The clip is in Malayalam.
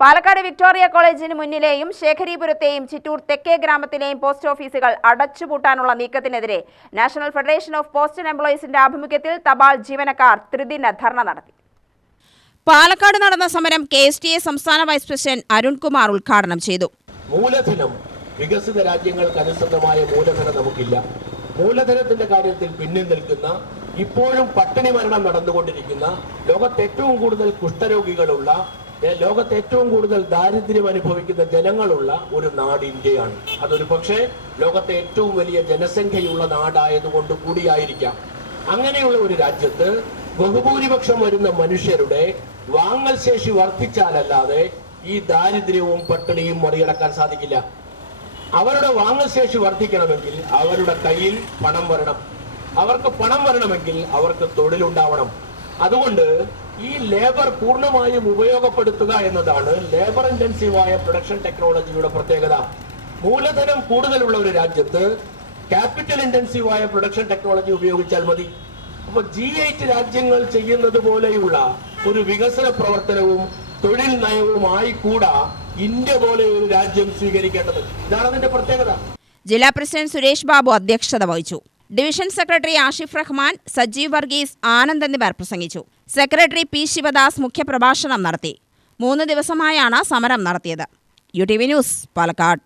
പാലക്കാട് വിക്ടോറിയ കോളേജിന് മുന്നിലെയും ശേഖരീപുരത്തെയും ചിറ്റൂർ തെക്കേ ഗ്രാമത്തിലെയും പോസ്റ്റ് ഓഫീസുകൾ അടച്ചുപൂട്ടാനുള്ള നീക്കത്തിനെതിരെ നാഷണൽ ഫെഡറേഷൻ ഓഫ് പോസ്റ്റൽ എംപ്ലോയീസിന്റെ ആഭിമുഖ്യത്തിൽ തപാൽ ജീവനക്കാർ ത്രിദിന ധർണ നടത്തി. പാലക്കാട് നടന്ന സമരം KSTA സംസ്ഥാന വൈസ് പ്രസിഡന്റ് അരുൺകുമാർ ഉദ്ഘാടനം ചെയ്തു. മൂലധനം വികസിത രാജ്യങ്ങൾക്ക് അനുസൃതമായ മൂലധനം നമുക്കില്ല. മൂലധനത്തിന്റെ കാര്യത്തിൽ പിന്നിൽ നിൽക്കുന്ന, ഇപ്പോഴും പട്ടിണി മരണം നടന്നുകൊണ്ടിരിക്കുന്ന, ലോകത്ത് ഏറ്റവും കൂടുതൽ കുഷ്ഠരോഗികളുള്ള, ലോകത്ത് ഏറ്റവും കൂടുതൽ ദാരിദ്ര്യം അനുഭവിക്കുന്ന ജനങ്ങളുള്ള ഒരു നാട് ഇന്ത്യയാണ്. അതൊരു പക്ഷേ ലോകത്തെ ഏറ്റവും വലിയ ജനസംഖ്യയുള്ള നാടായതുകൊണ്ട് കൂടിയായിരിക്കാം. അങ്ങനെയുള്ള ഒരു രാജ്യത്ത് ബഹുഭൂരിപക്ഷം വരുന്ന മനുഷ്യരുടെ വാങ്ങൽ ശേഷി വർദ്ധിച്ചാലല്ലാതെ ഈ ദാരിദ്ര്യവും പട്ടിണിയും മറികടക്കാൻ സാധിക്കില്ല. അവരുടെ വാങ്ങൽ ശേഷി വർദ്ധിക്കണമെങ്കിൽ അവരുടെ കയ്യിൽ പണം വരണം. അവർക്ക് പണം വരണമെങ്കിൽ അവർക്ക് തൊഴിലുണ്ടാവണം. അതുകൊണ്ട് ഈ ലേബർ പൂർണ്ണമായും ഉപയോഗപ്പെടുത്തുക എന്നതാണ് ലേബർ ഇന്റൻസീവായ പ്രൊഡക്ഷൻ ടെക്നോളജിയുടെ പ്രത്യേകത. മൂലധനം കൂടുതലുള്ള ഒരു രാജ്യത്ത് ക്യാപിറ്റൽ ഇന്റൻസീവായ പ്രൊഡക്ഷൻ ടെക്നോളജി ഉപയോഗിച്ചാൽ മതി. അപ്പൊ G8 രാജ്യങ്ങൾ ചെയ്യുന്നത് പോലെയുള്ള ഒരു വികസന പ്രവർത്തനവും തൊഴിൽ നയവുമായി കൂടാ ഇന്ത്യ പോലെ ഒരു രാജ്യം സ്വീകരിക്കേണ്ടത്. ഇതാണ് അതിന്റെ പ്രത്യേകത. ജില്ലാ പ്രസിഡന്റ് സുരേഷ് ബാബു അധ്യക്ഷത വഹിച്ചു. ഡിവിഷൻ സെക്രട്ടറി ആഷിഫ് റഹ്മാൻ, സജീവ് വർഗീസ്, ആനന്ദ് എന്നിവർ പ്രസംഗിച്ചു. സെക്രട്ടറി P ശിവദാസ് മുഖ്യപ്രഭാഷണം നടത്തി. 3 ദിവസമായാണ് സമരം നടത്തിയത്. UTV news, Palakkad.